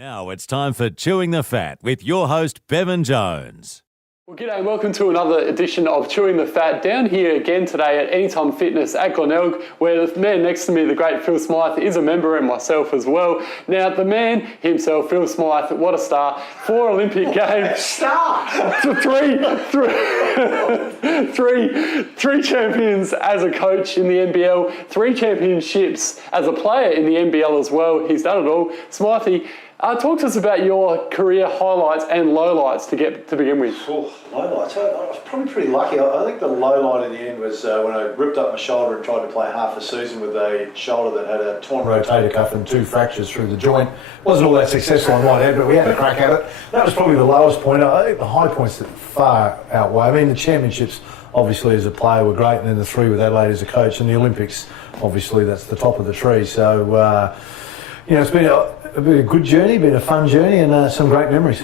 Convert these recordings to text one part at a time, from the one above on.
Now it's time for Chewing the Fat with your host, Bevan Jones. Well, g'day and welcome to another edition of Chewing the Fat. Down here again today at Anytime Fitness at Glenelg, where the man next to me, the great Phil Smyth, is a member, and myself as well. Now, the man himself, Phil Smyth, what a star. 4 Olympic Games. Star! three champions as a coach in the NBL, 3 championships as a player in the NBL as well. He's done it all. Smithy, talk to us about your career highlights and lowlights to begin with. Oh, lowlights. I was probably pretty lucky. I think the low light in the end was when I ripped up my shoulder and tried to play half a season with a shoulder that had a torn rotator cuff and 2 fractures through the joint. Wasn't all that successful, I might add, but we had a crack at it. That was probably the lowest point. I think the high points that far outweigh. I mean, the championships, obviously, as a player were great, and then the 3 with Adelaide as a coach, and the Olympics, obviously, that's the top of the tree. So, it's been a good journey, been a fun journey, and some great memories.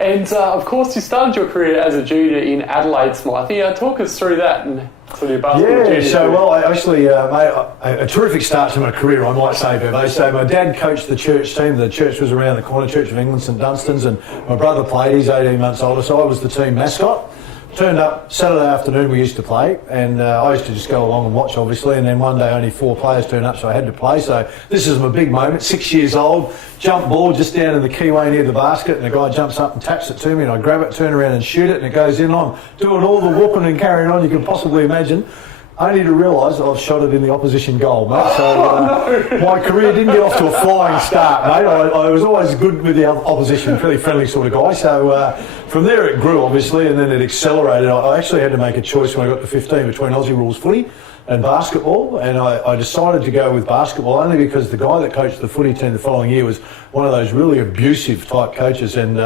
And of course, you started your career as a junior in Adelaide, Smithy. Talk us through that and sort of basketball junior. So well, I actually made a terrific start to my career, I might say, Bevo. So my dad coached the church team. The church was around the corner, Church of England, St Dunstan's, and my brother played. He's 18 months older, so I was the team mascot. Turned up Saturday afternoon, we used to play, and I used to just go along and watch, obviously, and then one day only 4 players turned up, so I had to play. So this is my big moment, 6 years old, jump ball just down in the keyway near the basket, and the guy jumps up and taps it to me, and I grab it, turn around and shoot it, and it goes in. I'm doing all the whooping and carrying on you can possibly imagine, only to realise I've shot it in the opposition goal, mate. So my career didn't get off to a flying start, mate. I was always good with the opposition, fairly friendly sort of guy. So from there it grew, obviously, and then it accelerated. I actually had to make a choice when I got to 15 between Aussie rules footy and basketball, and I decided to go with basketball only because the guy that coached the footy team the following year was one of those really abusive type coaches, and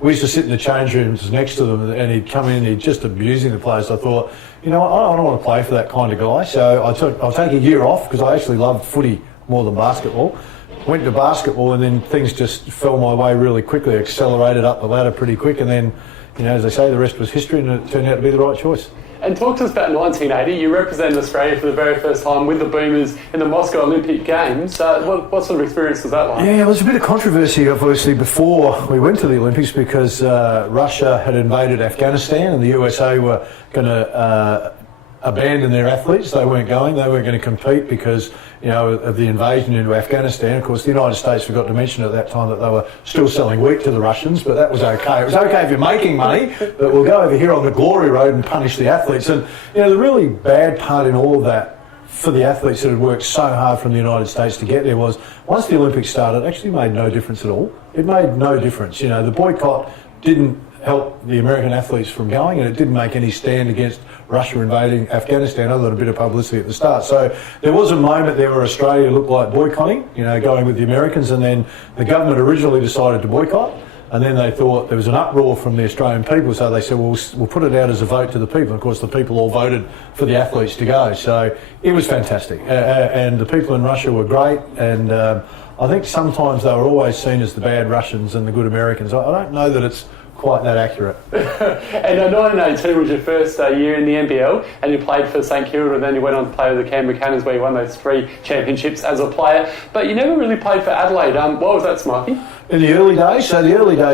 we used to sit in the change rooms next to them, and he'd come in and he'd just abusing the players. I thought, you know, I don't want to play for that kind of guy, so I'll take a year off because I actually loved footy more than basketball. Went to basketball, and then things just fell my way really quickly, accelerated up the ladder pretty quick, and then, you know, as I say, the rest was history, and it turned out to be the right choice. And talk to us about 1980. You represented Australia for the very first time with the Boomers in the Moscow Olympic Games. What sort of experience was that like? Yeah, it was a bit of controversy, obviously, before we went to the Olympics because Russia had invaded Afghanistan and the USA were going to abandon their athletes. They weren't going to compete because, you know, of the invasion into Afghanistan. Of course, the United States forgot to mention at that time that they were still selling wheat to the Russians, but that was okay. It was okay if you're making money, but we'll go over here on the glory road and punish the athletes. And, you know, the really bad part in all of that for the athletes that had worked so hard from the United States to get there was, once the Olympics started, it actually made no difference at all. It made no difference. You know, the boycott didn't help the American athletes from going, and it didn't make any stand against Russia invading Afghanistan other than a bit of publicity at the start. So there was a moment there where Australia looked like boycotting, you know, going with the Americans, and then the government originally decided to boycott, and then they thought there was an uproar from the Australian people, so they said, well, we'll put it out as a vote to the people. And of course, the people all voted for the athletes to go. So it was fantastic, and the people in Russia were great, and I think sometimes they were always seen as the bad Russians and the good Americans. I don't know that it's quite that accurate. And 1982 was your first year in the NBL, and you played for St Kilda, and then you went on to play with the Canberra Cannons, where you won those 3 championships as a player. But you never really played for Adelaide. What was that, Smithy? In the early days,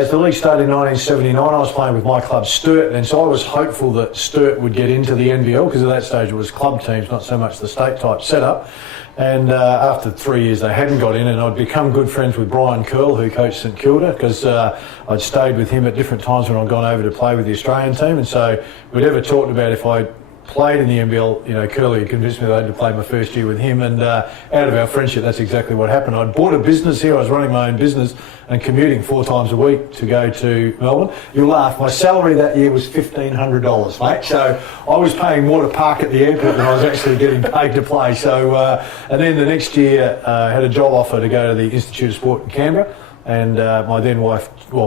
the league started in 1979. I was playing with my club, Sturt, and so I was hopeful that Sturt would get into the NBL because at that stage it was club teams, not so much the state type setup. And after 3 years they hadn't got in, and I'd become good friends with Brian Curl, who coached St Kilda, because I'd stayed with him at different times when I'd gone over to play with the Australian team, and so we'd ever talked about if I played in the NBL, you know, Curly convinced me that I had to play my first year with him, and out of our friendship, that's exactly what happened. I'd bought a business here, I was running my own business and commuting 4 times a week to go to Melbourne. You'll laugh, my salary that year was $1,500, mate, so I was paying more to park at the airport than I was actually getting paid to play. So, and then the next year, I had a job offer to go to the Institute of Sport in Canberra, and my then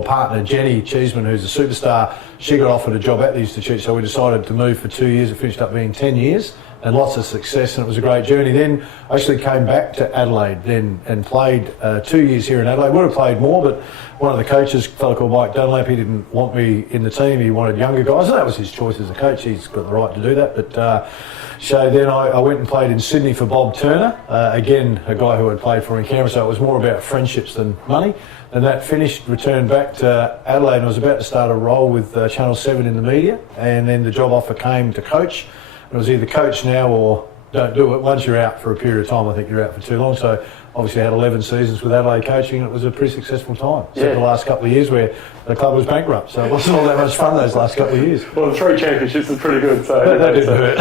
partner Jenny Cheeseman, who's a superstar, she got offered a job at the Institute, so we decided to move for 2 years. It finished up being 10 years, and lots of success, and it was a great journey. Then I actually came back to Adelaide then and played 2 years here in Adelaide. Would have played more, but one of the coaches, a fellow called Mike Dunlap, he didn't want me in the team. He wanted younger guys, and that was his choice as a coach. He's got the right to do that. But so then I went and played in Sydney for Bob Turner, again, a guy who had played for him in Canberra, so it was more about friendships than money. And that finished, returned back to Adelaide, and I was about to start a role with Channel 7 in the media, and then the job offer came to coach. It was either coach now or don't do it. Once you're out for a period of time, I think you're out for too long. So obviously I had 11 seasons with Adelaide coaching, and it was a pretty successful time. Except the last couple of years where the club was bankrupt, so it wasn't all that much fun those last couple of years. Well, the 3 championships is pretty good. So that didn't hurt.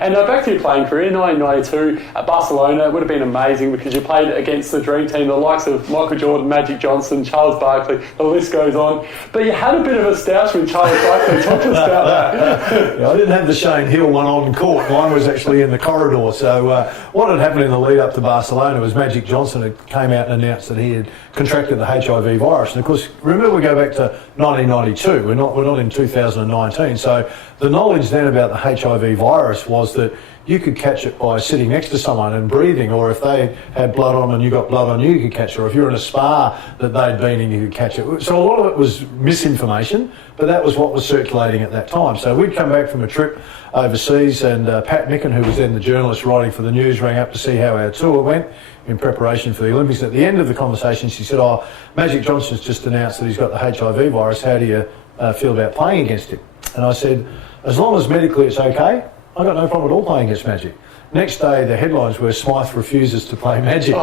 And back to your playing career, 1992 at Barcelona. It would have been amazing because you played against the dream team, the likes of Michael Jordan, Magic Johnson, Charles Barkley, the list goes on. But you had a bit of a stoush with Charles Barkley. Talk to us about that. Yeah, I didn't have the Shane Hill one on court. Mine was actually in the corridor. So what had happened in the lead up to Barcelona was Magic Johnson had came out and announced that he had contracted the HIV virus. And of course, remember we go back to 1992. We're not in 2019. So the knowledge then about the HIV virus was that you could catch it by sitting next to someone and breathing, or if they had blood on and you got blood on you, you could catch it, or if you're in a spa that they'd been in, you could catch it. So a lot of it was misinformation, but that was what was circulating at that time. So we'd come back from a trip overseas, and Pat Micken, who was then the journalist writing for the news, rang up to see how our tour went in preparation for the Olympics. At the end of the conversation, she said, Magic Johnson's just announced that he's got the HIV virus. How do you feel about playing against him? And I said, as long as medically it's okay, I got no problem at all playing against Magic. Next day, the headlines were Smyth refuses to play Magic.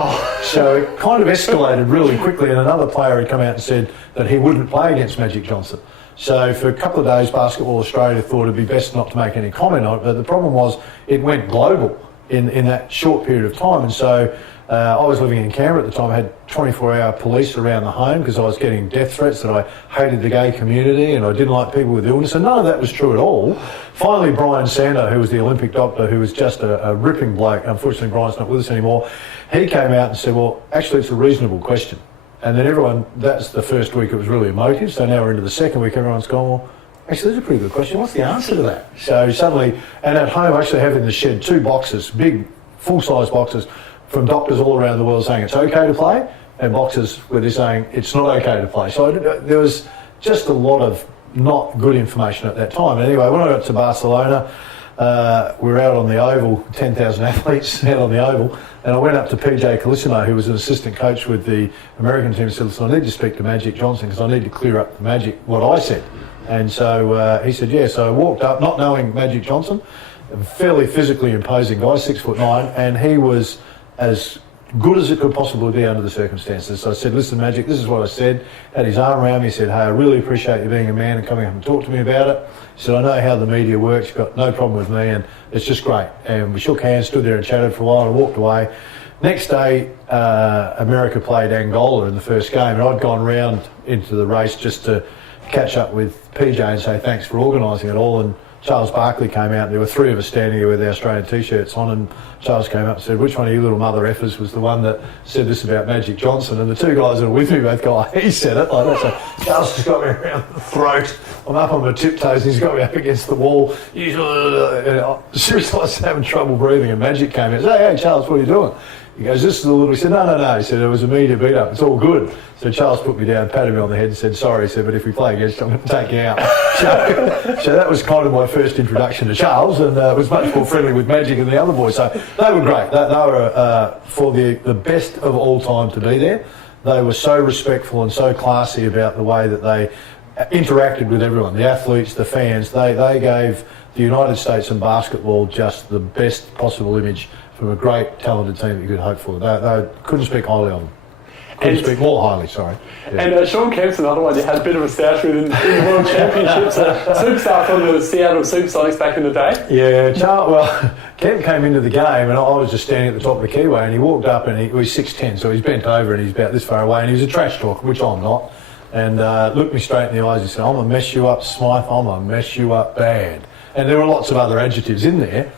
So it kind of escalated really quickly, and another player had come out and said that he wouldn't play against Magic Johnson. So for a couple of days, Basketball Australia thought it'd be best not to make any comment on it, but the problem was it went global in that short period of time. And so I was living in Canberra at the time. I had 24-hour police around the home because I was getting death threats that I hated the gay community and I didn't like people with illness, and none of that was true at all. Finally, Brian Sando, who was the Olympic doctor, who was just a ripping bloke, unfortunately Brian's not with us anymore, he came out and said, well, actually it's a reasonable question. And then everyone, that's the first week it was really emotive, so now we're into the second week, everyone's gone, well, actually that's a pretty good question, what's the answer to that? So suddenly, and at home I actually have in the shed 2 boxes, big full-size boxes, from doctors all around the world saying it's okay to play, and boxes where they're saying it's not okay to play. So there was just a lot of not good information at that time. Anyway, when I got to Barcelona, we were out on the Oval, 10,000 athletes out on the Oval, and I went up to PJ Carlissimo, who was an assistant coach with the American team, and said, listen, I need to speak to Magic Johnson because I need to clear up the Magic, what I said. And so he said, yeah. So I walked up, not knowing Magic Johnson, a fairly physically imposing guy, 6'9", and he was as good as it could possibly be under the circumstances. So I said, listen, Magic, this is what I said. Had his arm around me, he said, hey, I really appreciate you being a man and coming up and talk to me about it. He said, I know how the media works, you've got no problem with me, and it's just great. And we shook hands, stood there and chatted for a while, and walked away. Next day, America played Angola in the first game, and I'd gone round into the race just to catch up with PJ and say thanks for organising it all. And Charles Barkley came out, and there were 3 of us standing there with our Australian T-shirts on, and Charles came up and said, which one of you little mother effers was the one that said this about Magic Johnson? And the 2 guys that were with me both go, he said it like that. So Charles just got me around the throat. I'm up on my tiptoes, and he's got me up against the wall. Seriously, I was having trouble breathing, and Magic came in and said, hey, Charles, what are you doing? He goes, this is a little... He said, no. He said, it was a media beat-up. It's all good. So Charles put me down, patted me on the head and said, sorry. He said, but if we play against you, I'm going to take you out. So that was kind of my first introduction to Charles, and was much more friendly with Magic and the other boys. So they were great. They were, for the best of all time to be there. They were so respectful and so classy about the way that they interacted with everyone, the athletes, the fans. They gave the United States in basketball just the best possible image from a great, talented team that you could hope for. They couldn't speak highly of them. Couldn't speak more highly, sorry. Yeah. And Sean Kemp's another one you had a bit of a stoush with in the World Championships. Superstar from the Seattle Supersonics back in the day. Yeah, Kemp came into the game, and I was just standing at the top of the keyway, and he walked up, and he was 6'10", so he's bent over and he's about this far away, and he was a trash talker, which I'm not, and looked me straight in the eyes and said, I'm going to mess you up, Smyth, I'm going to mess you up bad. And there were lots of other adjectives in there.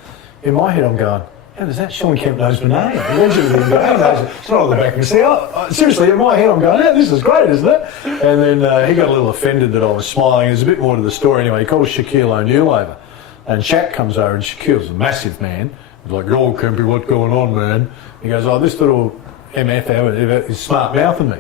In my head, I'm going, how does that Sean Kemp knows my name? Eventually, he knows it's not on the back of my head. Seriously, in my head, I'm going, this is great, isn't it? And then he got a little offended that I was smiling. There's a bit more to the story anyway. He called Shaquille O'Neal over And Shaq comes over, and Shaquille's a massive man. He's like, "Yo, Kempy, what's going on, man?" He goes, "Oh, this little MF is smart mouthing me."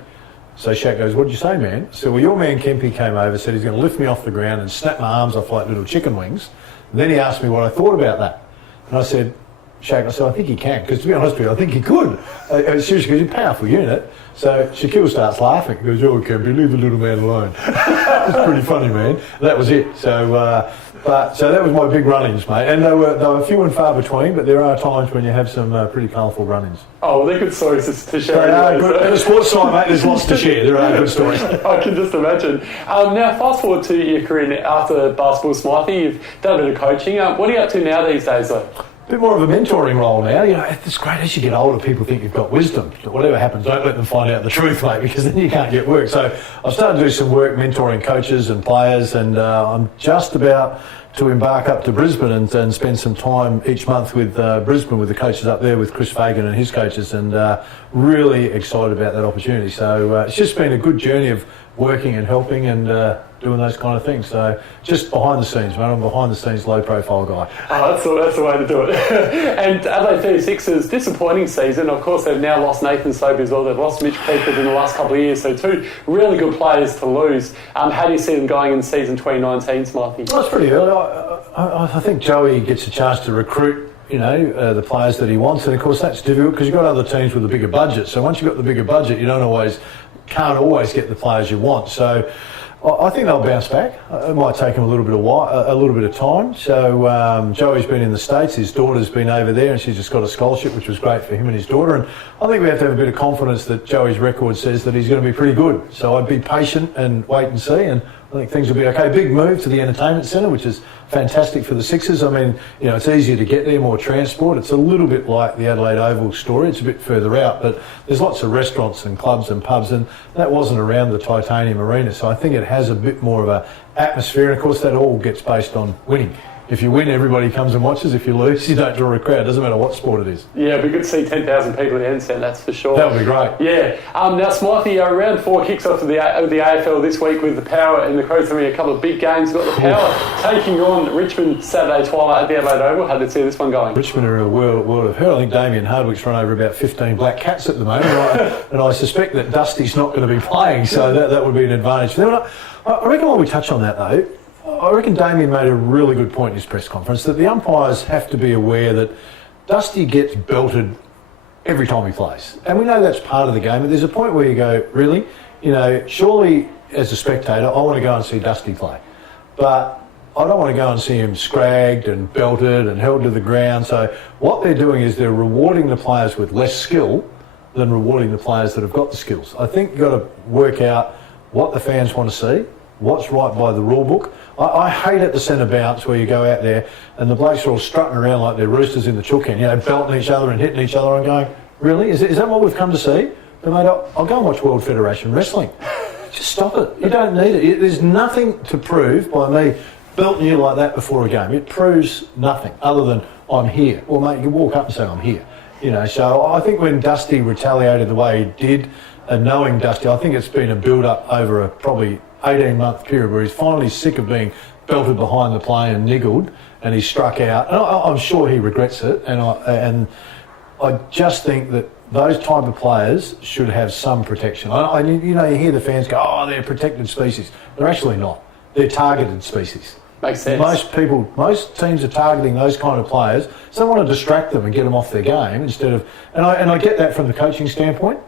So Shaq goes, "What'd you say, man?" So, "Well, your man Kempy came over, said he's going to lift me off the ground and snap my arms off like little chicken wings." And then he asked me what I thought about that. And I said, "Shaq," I said, "I think he can, because to be honest with you, I think he could." Seriously, because he's a powerful unit. So Shaquille starts laughing. He goes, "Oh, Kempy, leave the little man alone." It's pretty funny, man. That was it. So that was my big run-ins, mate. And they were few and far between, but there are times when you have some pretty colourful run-ins. Oh, well, they're good stories to share. They are good. In the sports side, mate, there's lots to share. There are good stories. I can just imagine. Now, fast forward to your career after Basketball Smithy. You've done a bit of coaching. What are you up to now these days, though? A bit more of a mentoring role now. You know, it's great as you get older, people think you've got wisdom. But whatever happens, don't let them find out the truth, mate, because then you can't get work. So I've started to do some work mentoring coaches and players, and I'm just about to embark up to Brisbane and spend some time each month with Brisbane with the coaches up there, with Chris Fagan and his coaches, and really excited about that opportunity. So it's just been a good journey of working and helping and doing those kind of things. So just behind the scenes, mate. I'm behind the scenes, low profile guy. Oh, that's the way to do it. And Adelaide 36ers, disappointing season. Of course, they've now lost Nathan Sobey as well. They've lost Mitch Peifert in the last couple of years. So two really good players to lose. How do you see them going in season 2019, Smithy? Well, it's pretty early. I think Joey gets a chance to recruit, the players that he wants. And of course, that's difficult because you've got other teams with a bigger budget. So once you've got the bigger budget, you can't always get the players you want. So I think they'll bounce back. It might take them a little bit of time. So Joey's been in the States. His daughter's been over there, and she's just got a scholarship, which was great for him and his daughter. And I think we have to have a bit of confidence that Joey's record says that he's going to be pretty good. So I'd be patient and wait and see, and I think things will be okay. Big move to the entertainment centre, which is fantastic for the Sixers. I mean, it's easier to get there, more transport. It's a little bit like the Adelaide Oval story. It's a bit further out, but there's lots of restaurants and clubs and pubs, and that wasn't around the Titanium Arena. So I think it has a bit more of a atmosphere, and of course that all gets based on winning. If you win, everybody comes and watches. If you lose, you don't draw a crowd. Doesn't matter what sport it is. Yeah, it'd be good to see 10,000 people at the end stand, that's for sure. That would be great. Yeah. Now, Smithy, round 4 kicks off of the AFL this week with the Power and the Crows having a couple of big games. We've got the Power taking on Richmond Saturday twilight at the Adelaide Oval. How did you see this one going? Richmond are a world of hurt. I think Damien Hardwick's run over about 15 black cats at the moment, and I suspect that Dusty's not going to be playing, so that would be an advantage for them. I reckon while we touch on that, though, I reckon Damien made a really good point in his press conference that the umpires have to be aware that Dusty gets belted every time he plays. And we know that's part of the game, but there's a point where you go, really? Surely as a spectator, I want to go and see Dusty play. But I don't want to go and see him scragged and belted and held to the ground. So what they're doing is they're rewarding the players with less skill than rewarding the players that have got the skills. I think you've got to work out what the fans want to see, what's right by the rule book. I hate at the centre bounce where you go out there and the blokes are all strutting around like they're roosters in the chook end, belting each other and hitting each other and going, really? Is that what we've come to see? But mate, I'll go and watch World Federation Wrestling. Just stop it. You don't need it. There's nothing to prove by me belting you like that before a game. It proves nothing other than I'm here. Well, mate, you can walk up and say I'm here. So I think when Dusty retaliated the way he did, and knowing Dusty, I think it's been a build-up over a probably 18-month period where he's finally sick of being belted behind the play and niggled, and he struck out. And I'm sure he regrets it, and I just think that those type of players should have some protection. You hear the fans go, "Oh, they're protected species." They're actually not. They're targeted species. Makes sense. Most teams are targeting those kind of players, so they want to distract them and get them off their game instead of. And I get that from the coaching standpoint.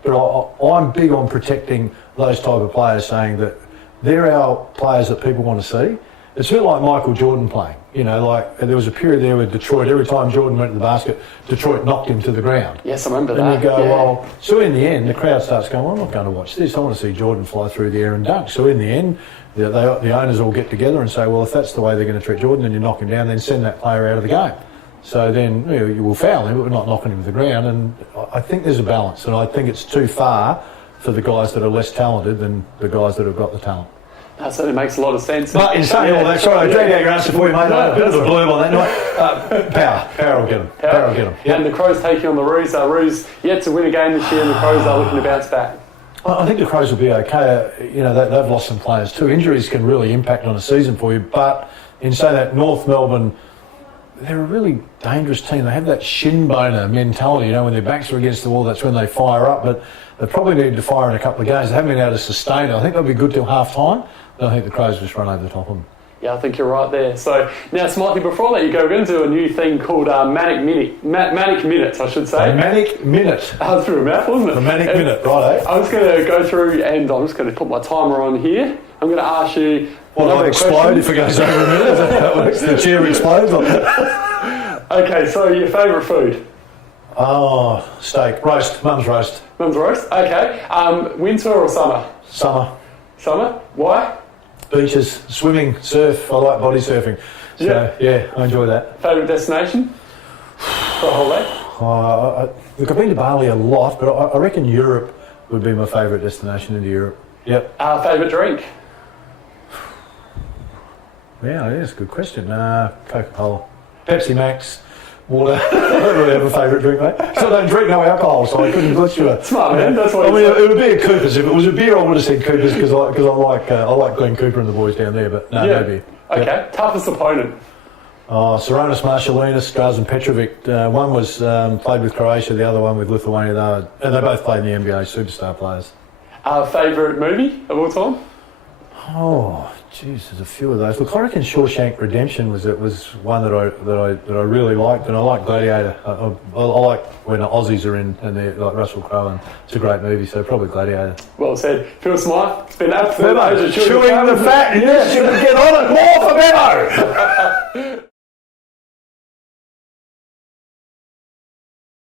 But I'm big on protecting those type of players, saying that they're our players that people want to see. It's a bit like Michael Jordan playing. Like there was a period there with Detroit, every time Jordan went to the basket, Detroit knocked him to the ground. Yes, I remember that. And you go, well, so in the end, the crowd starts going, well, I'm not going to watch this. I want to see Jordan fly through the air and dunk. So in the end, the owners all get together and say, well, if that's the way they're going to treat Jordan and you knock him down, then send that player out of the game. So then you will foul him, but we're not knocking him to the ground. And I think there's a balance, and I think it's too far for the guys that are less talented than the guys that have got the talent. That certainly makes a lot of sense. But in saying all that, sorry, I dragged out your answer for you, mate. A bit of a blurb on that night. Power will get them. Power will get them. Yep. And the Crows taking on the Roos. Roos yet to win a game this year, and the Crows are looking to bounce back. I think the Crows will be okay. They've lost some players too. Injuries can really impact on a season for you, but in say that North Melbourne, they're a really dangerous team. They have that shin boner mentality, when their backs are against the wall, that's when they fire up. But they probably need to fire in a couple of games. They haven't been able to sustain it. I think they'll be good till half time. But I think the Crows just run over the top of them. Yeah, I think you're right there. So now, Smythy, before I let you go, we're going to do a new thing called Manic Minutes, I should say. Manic Minute. That's through a mouthful, isn't it? The Manic Minute, right, I'm just going to go through and I'm just going to put my timer on here. I'm going to ask you... Well, I'll explode if it goes over a minute. That works. The chair explodes. Okay, so your favourite food? Oh, steak. Roast. Mum's roast. Mum's roast? Okay. Winter or summer? Summer. Summer? Why? Beaches, swimming, surf. I like body surfing. So, yeah, I enjoy that. Favourite destination for a holiday? Look, I've been to Bali a lot, but I reckon Europe would be my favourite destination into Europe. Yep. Favourite drink? Yeah, that's a good question. Coca-Cola. Pepsi Max. Water. I don't really have a favourite drink, mate. So I don't drink no alcohol, so I couldn't glitch you. Smart, man. That's what I mean, it would be a Cooper's. If it was a beer, I would have said Cooper's because I like Glenn Cooper and the boys down there, but no beer. Okay. Yep. Toughest opponent? Sarunas Marshalinas, Drazen Petrovic. One was played with Croatia, the other one with Lithuania. And they both played in the NBA, superstar players. Favourite movie of all time? Oh, jeez, there's a few of those. Look, I reckon Shawshank Redemption was one that I really liked, and I like Gladiator. I like when the Aussies are in, and they're like Russell Crowe, and it's a great movie. So probably Gladiator. Well said, Phil Smyth. It's been absolute pleasure chewing the fat. Yes, you can get on it more for Bevo.